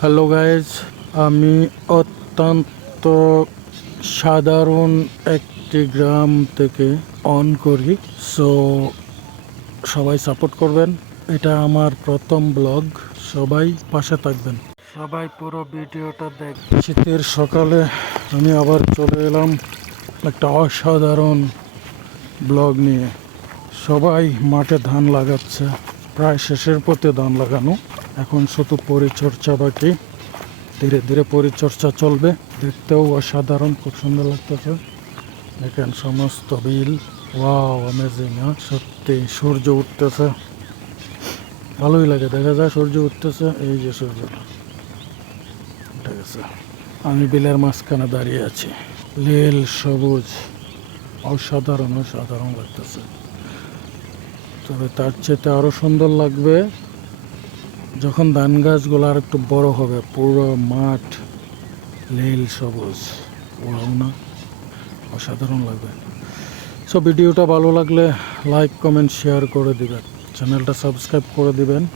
Hello guys, আমি অত্যন্ত সাধারণ একটি গ্রাম থেকে অন করি। সো সবাই সাপোর্ট করবেন। এটা আমার প্রথম ব্লগ সবাই পাশে থাকবেন। সবাই পুরো ভিডিওটা দেখ শীতের সকালে আমি আবার চলে এলাম একটা অসাধারণ ব্লগ নিয়ে। সবাই মাঠে ধান লাগাচ্ছে। প্রায় শেষের পথে ধান লাগানো। এখন শুধু পরিচর্যা বাকি ধীরে ধীরে পরিচর্যা চলবে। দেখতেও অসাধারণ, খুব সুন্দর লাগতেছে। দেখেন সমস্ত বিল। ওয়াও অ্যামেজিং হ্যাঁ? সত্যি, সূর্য উঠতেছে। ভালোই লাগে, দেখা যায় সূর্য উঠতেছে, এই যে সূর্য। উঠে গেছে। আমি বিলের মাঝখানে দাঁড়িয়ে আছি। লীল সবুজ। অসাধারণ অসাধারণ লাগতেছে। তবে তার চেয়ে আরও সুন্দর লাগবে যখন ধান গাছগুলো আর একটু বড় হবে, পুরো মাঠ নীল সবুজ। ওরাও না, অসাধারণ লাগবে। সো ভিডিওটা ভালো লাগলে লাইক কমেন্ট শেয়ার করে দিবেন। চ্যানেলটা সাবস্ক্রাইব করে দিবেন।